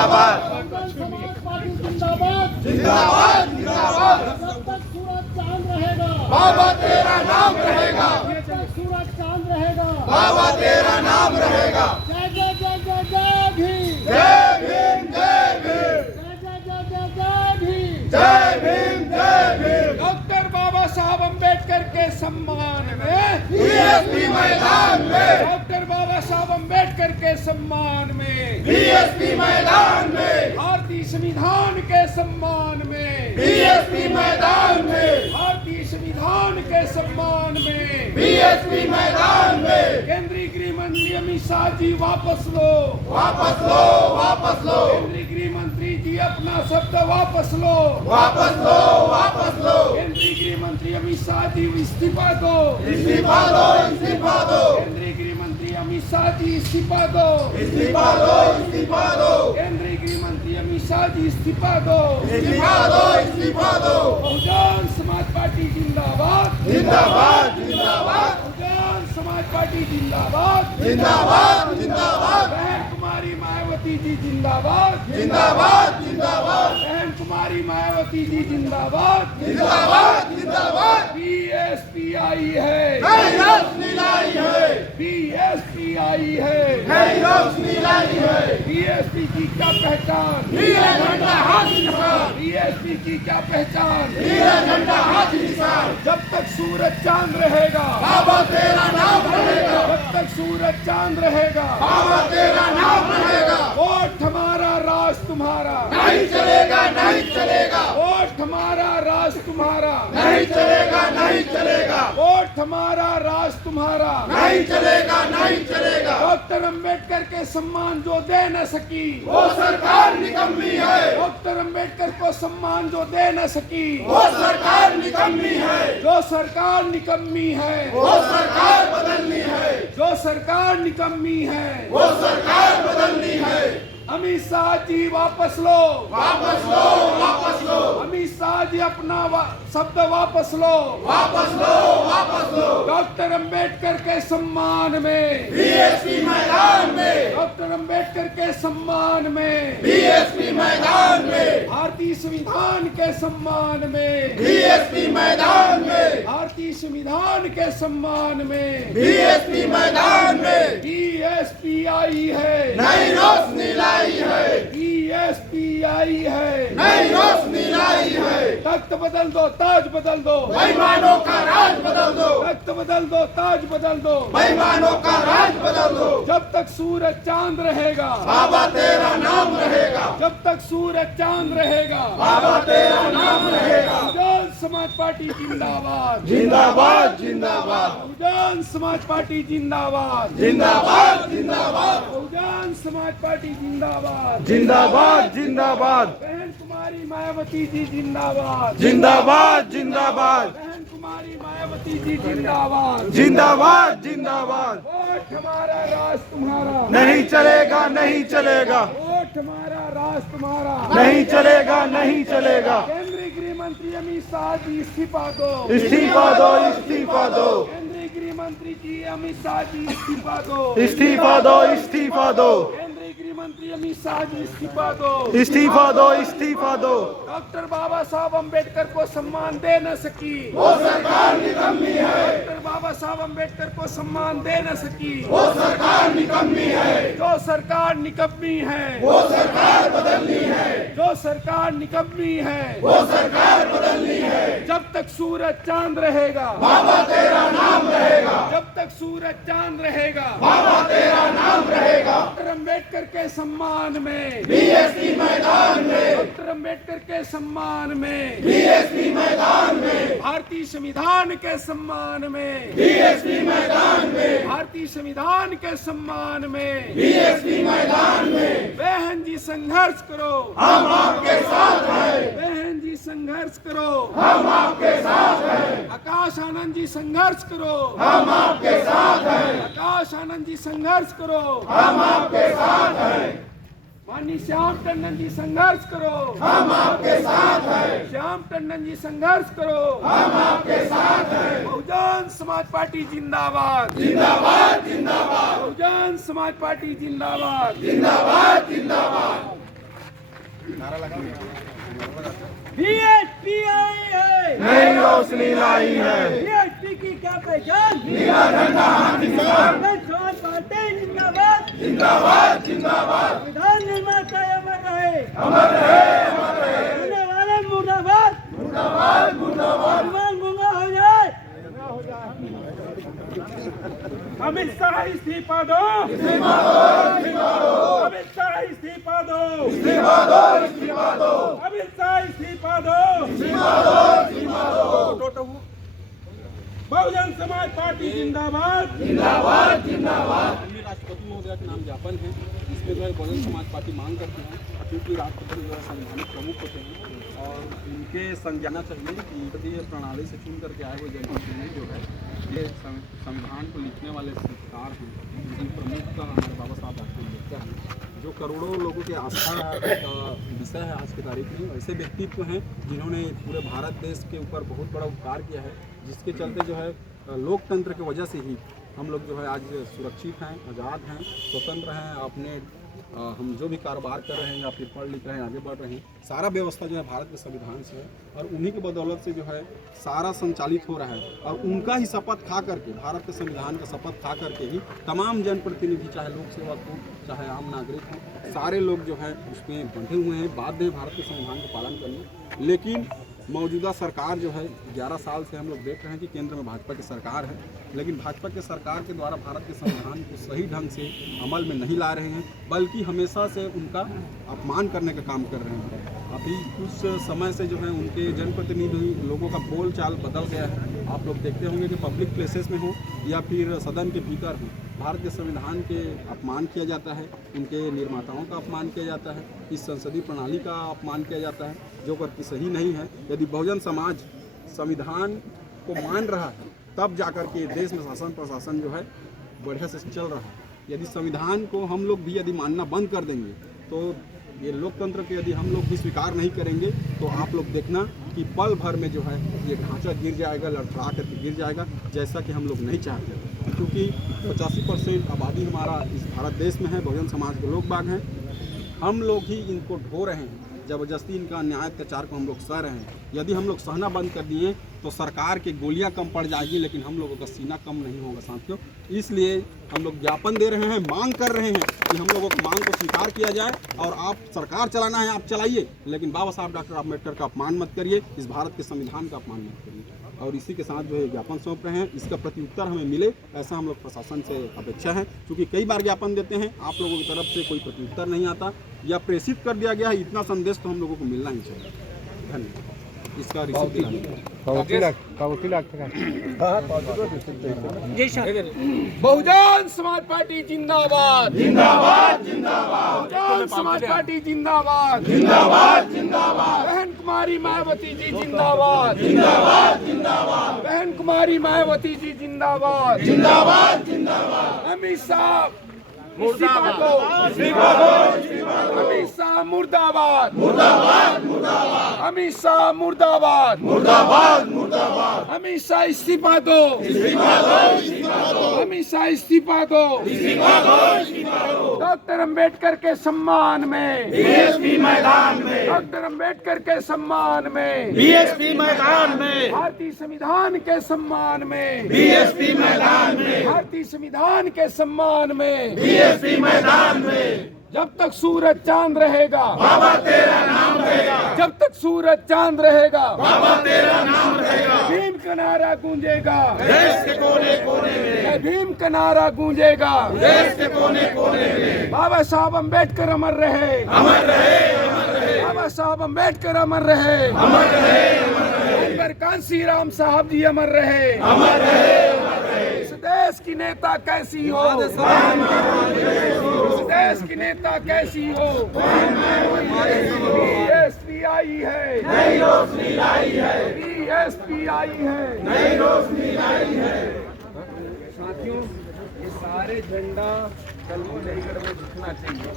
जिंदाबाद बहुजन समाज पार्टी जिंदाबाद जिंदाबाद जिंदाबाद। जब तक सूरज चांद रहेगा बाबा तेरा नाम रहेगा, जब तक सूरज चांद रहेगा। बाबा तेरा नाम रहेगा। जय जय जय जय जय भीम, जय भीम जय भीम, जय जय जय जय जय भीम। जय भीम जय भीम। डॉक्टर बाबा साहब अम्बेडकर के सम्मान में, बीएसपी मैदान में, डॉक्टर बाबा साहब अम्बेडकर के सम्मान में, बीएसपी मैदान में, भारतीय संविधान के सम्मान में, बीएसपी मैदान में, भारतीय संविधान के सम्मान में, बीएसपी मैदान में। केंद्रीय गृह मंत्री अमित शाह जी वापस लो, वापस लो, वापस लो, केंद्रीय गृह मंत्री जी अपना शब्द वापस लो, वापस लो, वापस लो। केंद्रीय गृह मंत्री अमित शाह जी इस्तीफा दो, इस्तीफा दो, इस्तीफा दो, केंद्रीय गृह मंत्री अमित शाह जी इस्तीफा दो, इस्तीफा दो, इस्तीफा दो, केंद्रीय गृह मंत्री अमित शाह जी इस्तीफा दो, इस्तीफा दो, इस्तीफा दो। बहुजन समाज पार्टी जिंदाबाद, जिंदाबाद जिंदाबाद, बहुजन समाज पार्टी जिंदाबाद, जिंदाबाद जिंदाबाद, बहन कुमारी मायावती जी जिंदाबाद, जिंदाबाद जिंदाबाद, बहन कुमारी मायावती जी जिंदाबाद, जिंदाबाद जिंदाबाद। बीएसपी आई है, नई रोशनी लाई है, बीएसपी आई है, नई रोशनी लाई है। बीएसपी की क्या पहचान, नीला झंडा हाथ निशान, बीएसपी की क्या पहचान। नीला झंडा हाथ निशान। जब तक सूरज चांद रहेगा, बाबा तेरा नाम रहेगा, जब तक सूरज चांद रहेगा, बाबा तेरा नाम रहेगा। वोट हमारा राज तुम्हारा, नहीं चलेगा, नहीं चलेगा, वोट हमारा राज तुम्हारा, नहीं चलेगा, नहीं चलेगा, वोट हमारा राज तुम्हारा। नहीं चलेगा, नहीं चलेगा। डॉक्टर अंबेडकर के सम्मान जो दे न सकी, वो सरकार निकम्मी है, डॉक्टर अंबेडकर को सम्मान जो दे न सकी, वो सरकार निकम्मी है, जो सरकार निकम्मी है, वो सरकार बदलनी है, जो सरकार निकम्मी है। वो सरकार बदलनी है। अमित शाह जी वापस लो, वापस लो, वापस लो, अमित शाह जी अपना शब्द वापस लो, वापस लो, वापस लो। डॉक्टर अंबेडकर के सम्मान में, बीएसपी मैदान में, डॉक्टर अंबेडकर के सम्मान में, बीएसपी मैदान में, भारतीय संविधान के सम्मान में, बीएसपी मैदान में, भारतीय संविधान के सम्मान में। बीएसपी मैदान में। बीएसपी आई है, नई रोशनी लाई है, बीएसपी आई है, नई रोशनी लाई है। तख्त बदल दो, ताज बदल दो, बेईमानों का राज बदल दो, तख्त बदल दो, ताज बदल दो। बेईमानों का राज बदल दो। जब तक सूरज चांद रहेगा, बाबा तेरा नाम रहेगा, जब तक सूरज चांद रहेगा, बाबा तेरा नाम रहेगा। बहुजन समाज पार्टी जिंदाबाद, जिंदाबाद जिंदाबाद, बहुजन समाज पार्टी जिंदाबाद, जिंदाबाद जिंदाबाद, बहुजन समाज पार्टी जिंदाबाद, जिंदाबाद जिंदाबाद, बहन कुमारी मायावती जी जिंदाबाद, जिंदाबाद जिंदाबाद, बहन कुमारी मायावती जी जिंदाबाद। जिंदाबाद जिंदाबाद। वोट हमारा राज तुम्हारा, नहीं चलेगा, नहीं चलेगा, वोट हमारा राज तुम्हारा। नहीं चलेगा, नहीं चलेगा। केंद्रीय गृह मंत्री अमित शाह जी इस्तीफा दो, इस्तीफा दो, इस्तीफा दो, केंद्रीय गृह मंत्री जी अमित शाह जी इस्तीफा दो, इस्तीफा दो, इस्तीफा दो, केंद्रीय गृह मंत्री अमित शाह जी इस्तीफा दो। इस्तीफा दो, इस्तीफा दो। डॉक्टर बाबा साहब अम्बेडकर को सम्मान दे न सकी, वो सरकार निकम्मी है, डॉक्टर बाबा साहब अम्बेडकर को सम्मान दे न सकी। वो सरकार निकम्मी है, जो सरकार निकम्मी है, वो सरकार बदलनी है, जो सरकार निकम्मी है। वो सरकार बदलनी है। जब तक सूरज चांद रहेगा, बाबा तेरा नाम रहेगा, जब तक सूरज चांद रहेगा, बाबा तेरा नाम रहेगा। डॉक्टर अम्बेडकर के सम्मान में, बीएसपी मैदान में, डॉक्टर अम्बेडकर के सम्मान में, बीएसपी मैदान में, भारतीय संविधान के सम्मान में, बीएसपी मैदान में, भारतीय संविधान के सम्मान में। बीएसपी मैदान में। बहन जी संघर्ष करो, हम आपके साथ हैं, बहन जी संघर्ष करो, हम आपके साथ हैं, आकाश आनंद जी संघर्ष करो, हम आपके साथ हैं, आकाश आनंद जी संघर्ष करो, हम आपके साथ हैं, माननीय श्याम टंडन जी संघर्ष करो, हम आपके साथ हैं, श्याम टंडन जी संघर्ष करो, हम आपके साथ हैं। बहुजन समाज पार्टी जिंदाबाद, जिंदाबाद जिंदाबाद, बहुजन समाज पार्टी जिंदाबाद। जिंदाबाद जिंदाबाद। बीएसपी आई है, नई रोशनी लाई है, बीएसपी की क्या पहचान, नीला झंडा हम किसान, समाज पार्टी जिंदाबाद, जिंदाबाद जिंदाबाद, संविधान निर्माता अमर रहे, अमर रहे अमर रहे, होने वाले मुर्दाबाद, मुर्दाबाद मुर्दाबाद, मुसलमान गुंगा हो जाए। अमित शाह इस्तीफा दो, इस्तीफा दो इस्तीफा दो, अमित शाह इस्तीफा दो, इस्तीफा दो इस्तीफा दो, अमित शाह इस्तीफा दो, इस्तीफा दो इस्तीफा दो, बहुजन समाज पार्टी जिंदाबाद। जिंदाबाद जिंदाबाद, माननीय राष्ट्रपति महोदय के नाम ज्ञापन है, इसमें जो है बहुजन समाज पार्टी मांग करती है क्योंकि राष्ट्रपति जो है संवैधानिक प्रमुख होते हैं और इनके संज्ञाना चाहिए कि संसदीय प्रणाली से चुन करके आए हुए जनप्रतिनिधि जो है ये संविधान को लिखने वाले संस्कार हैं, जिन प्रमुख का हमारे बाबा साहब डॉक्टर अम्बेडकर हैं, जो करोड़ों लोगों की आस्था का विषय है आज की तारीख में। ऐसे व्यक्तित्व हैं जिन्होंने पूरे भारत देश के ऊपर बहुत बड़ा उपकार किया है, जिसके चलते जो है लोकतंत्र की वजह से ही हम लोग जो है आज सुरक्षित हैं, आज़ाद हैं, स्वतंत्र हैं, अपने हम जो भी कारोबार कर रहे हैं या फिर पढ़ लिख रहे हैं, आगे बढ़ रहे हैं, सारा व्यवस्था जो है भारत के संविधान से है और उन्हीं की बदौलत से जो है सारा संचालित हो रहा है। और उनका ही शपथ खा करके, भारत के संविधान का शपथ खा करके ही तमाम जनप्रतिनिधि, चाहे लोक सेवक हों चाहे आम नागरिक हों, सारे लोग जो है उसमें बंधे हुए हैं, बाध्य हैं भारत के संविधान का पालन करने। लेकिन मौजूदा सरकार जो है 11 साल से हम लोग देख रहे हैं कि केंद्र में भाजपा की सरकार है, लेकिन भाजपा के सरकार के द्वारा भारत के संविधान को सही ढंग से अमल में नहीं ला रहे हैं, बल्कि हमेशा से उनका अपमान करने का काम कर रहे हैं। अभी कुछ समय से जो है उनके जनप्रतिनिधि लोगों का बोल चाल बदल गया है। आप लोग देखते होंगे कि पब्लिक प्लेसेस में हो या फिर सदन के भीतर हो, भारत के संविधान के अपमान किया जाता है, उनके निर्माताओं का अपमान किया जाता है, इस संसदीय प्रणाली का अपमान किया जाता है, जो कि सही नहीं है। यदि बहुजन समाज संविधान को मान रहा है तब जाकर के देश में शासन प्रशासन जो है बढ़िया से चल रहा है। यदि संविधान को हम लोग भी यदि मानना बंद कर देंगे तो ये लोकतंत्र के यदि हम लोग भी स्वीकार नहीं करेंगे तो आप लोग देखना कि पल भर में जो है ये ढांचा गिर जाएगा, लड़खड़ा करके गिर जाएगा, जैसा कि हम लोग नहीं चाहते। क्योंकि 85% आबादी हमारा इस भारत देश में है, बहुजन समाज के लोग बाग हैं, हम लोग ही इनको ढो रहे हैं, ज़बरदस्ती इनका अन्याय अत्याचार को हम लोग सह रहे हैं। यदि हम लोग सहना बंद कर दिए तो सरकार के गोलियां कम पड़ जाएगी, लेकिन हम लोगों का सीना कम नहीं होगा साथियों। इसलिए हम लोग ज्ञापन दे रहे हैं, मांग कर रहे हैं कि हम लोगों की मांग को स्वीकार किया जाए और आप सरकार चलाना है आप चलाइए, लेकिन बाबा साहब डॉक्टर अम्बेडकर का अपमान मत करिए, इस भारत के संविधान का अपमान मत करिए। और इसी के साथ जो है ज्ञापन सौंप रहे हैं, इसका प्रत्युत्तर हमें मिले ऐसा हम लोग प्रशासन से अपेक्षा है। क्योंकि कई बार ज्ञापन देते हैं, आप लोगों की तरफ से कोई प्रत्युत्तर नहीं आता या प्रेषित कर दिया गया है, इतना संदेश तो हम लोगों को मिलना ही चाहिए। धन्यवाद। इसका रिसीव बहुजन समाज पार्टी जिंदाबाद, जिंदाबाद जिंदाबाद, बहुजन समाज पार्टी जिंदाबाद, जिंदाबाद जिंदाबाद, बहन कुमारी मायावती जी जिंदाबाद, जिंदाबाद जिंदाबाद, बहन कुमारी मायावती जी जिंदाबाद, जिंदाबाद जिंदाबाद, अमित शाह इस्तीफा दो, अमित शाह मुर्दाबाद, मुर्दाबाद मुर्दाबाद, अमित शाह मुर्दाबाद, मुर्दाबाद मुर्दाबाद, अमित शाह इस्तीफा दो, इस्तीफा दो इस्तीफा दो, अमित शाह इस्तीफा दो, इस्तीफा दो इस्तीफा दो, डॉक्टर अम्बेडकर के सम्मान में, बीएसपी मैदान में, डॉक्टर अम्बेडकर के सम्मान में, बीएसपी मैदान में, भारतीय संविधान के सम्मान में, बीएसपी मैदान में, भारतीय संविधान के सम्मान में, बीएसपी मैदान में, जब तक सूरज चांद रहेगा बाबा तेरा नाम रहेगा, जब तक सूरज चांद रहेगा बाबा तेरा नाम रहेगा, भीम का नारा गूंजेगा, देश के कोने कोने में, जय भीम का नारा गूंजेगा, देश के कोने कोने में, बाबा साहब अम्बेडकर अमर रहे, अमर रहे अमर रहे, बाबा साहब अम्बेडकर अमर रहे, अमर रहे अमर रहे, अनवर कांसी राम साहब जी अमर रहे, अमर रहे अमर रहे, इस देश की नेता कैसी हो, इस देश की नेता कैसी हो, बीएसपी आई है, नई रोशनी लाई है, बीएसपी आई है, नई रोशनी लाई है। साथियों ये सारे झंडा कल को चंडीगढ़ में दिखना चाहिए।